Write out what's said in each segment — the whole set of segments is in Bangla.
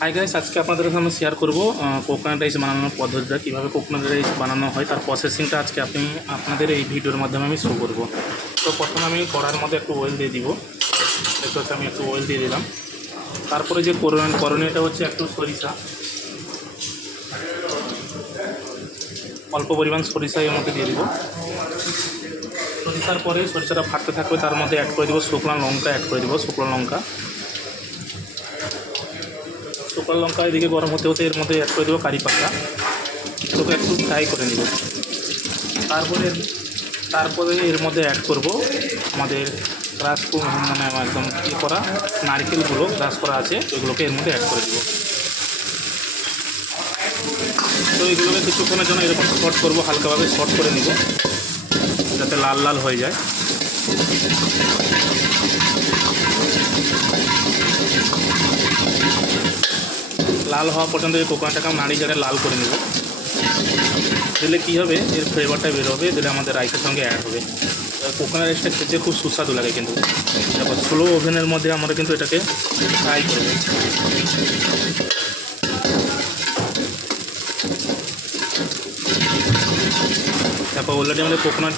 হাই গাইস, আজকে আপনাদের সামনে শেয়ার করব কোকোনাট রাইস বানানোর পদ্ধতিটা, কীভাবে কোকোনাট রাইস বানানো হয় তার প্রসেসিংটা আজকে আপনাদের এই ভিডিওর মাধ্যমে আমি শো করব। তো প্রথমে আমি কড়ার মধ্যে একটু অয়েল দিয়ে দিব। দেখতে হচ্ছে আমি একটু অয়েল দিয়ে দিলাম। তারপরে যে করণীয়টা হচ্ছে একটু সরিষা, অল্প পরিমাণ সরিষা এর মধ্যে দিয়ে দিব। সরিষার পরে সরিষাটা ফাটতে থাকবে, তার মধ্যে অ্যাড করে দেবো শুকনো লঙ্কা, শুকনো লঙ্কা এদিকে গরম হতে হতে এর মধ্যে অ্যাড করে দেবো কারি পাতা। এগুলোকে একটু ফ্রাই করে নেব। তারপরে এর মধ্যে অ্যাড করব আমাদের মানে একদম করা নারকেলগুলো ক্রাশ করা আছে, এগুলোকে এর মধ্যে অ্যাড করে দেবো। তো এগুলোকে কিছুক্ষণের জন্য এরকম শর্ট করবো, হালকাভাবে শর্ট করে নিব যাতে লাল লাল হয়ে যায়। লাল হওয়া পর্যন্ত এই কোকোনাটটাকে নাড়ি জাড়ে লাল করে নেব। দিলে কী হবে, এর ফ্লেভারটা বেরোবে, দিলে আমাদের রাইসের সঙ্গে অ্যাড হবে। কোকোনাট রাইসটা খেতে খুব সুস্বাদু লাগে। কিন্তু তারপর স্লো ওভেনের মধ্যে আমরা কিন্তু এটাকে ফ্রাই করব। তারপর অলরেডি আমাদের কোকোনাট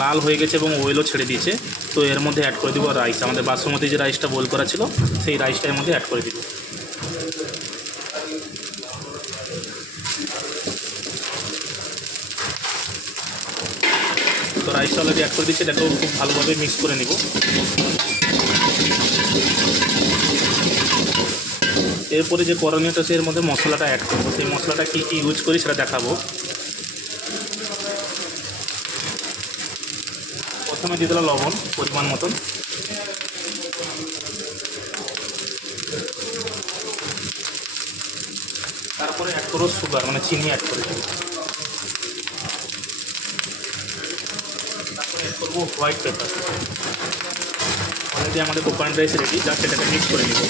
লাল হয়ে গেছে এবং অয়েলও ছেড়ে দিয়েছে। তো এর মধ্যে অ্যাড করে দেবো রাইস, আমাদের বাসমতি যে রাইসটা বয়েল করা ছিল সেই রাইসটা এর মধ্যে অ্যাড করে দিব। তো রাইসটা অলরেডি অ্যাড করে দিচ্ছি, এটাকেও খুব ভালোভাবে মিক্স করে নিব। এরপরে যে করণীয়টা আছে, এর মধ্যে মশলাটা অ্যাড করবো। সেই মশলাটা কী কী ইউজ করি সেটা দেখাবো। প্রথমে দিয়ে দিলাম লবণ পরিমাণ মতন, তারপরে অ্যাড করবো সুগার মানে চিনি অ্যাড করে দেবো। তারপরে অ্যাড করবো হোয়াইট পেপার। অলরেডি আমাদের কোকোনাট রাইস রেডি, যা সেটাকে মিক্স করে নেব।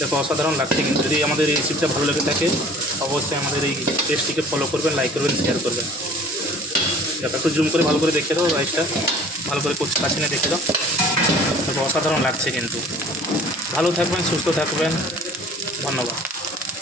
দেখো অসাধারণ লাগছে। কিন্তু যদি আমাদের এই রেসিপিটা ভালো লেগে থাকে অবশ্যই আমাদের এই পেজটিকে ফলো করবেন, লাইক করবেন, শেয়ার করবেন। দেখো একটু জুম করে ভালো করে দেখে দাও, রাইসটা ভালো করে কাছে নিয়ে দেখে দাও। দেখো অসাধারণ লাগছে। কিন্তু ভালো থাকবেন, সুস্থ থাকবেন, ধন্যবাদ।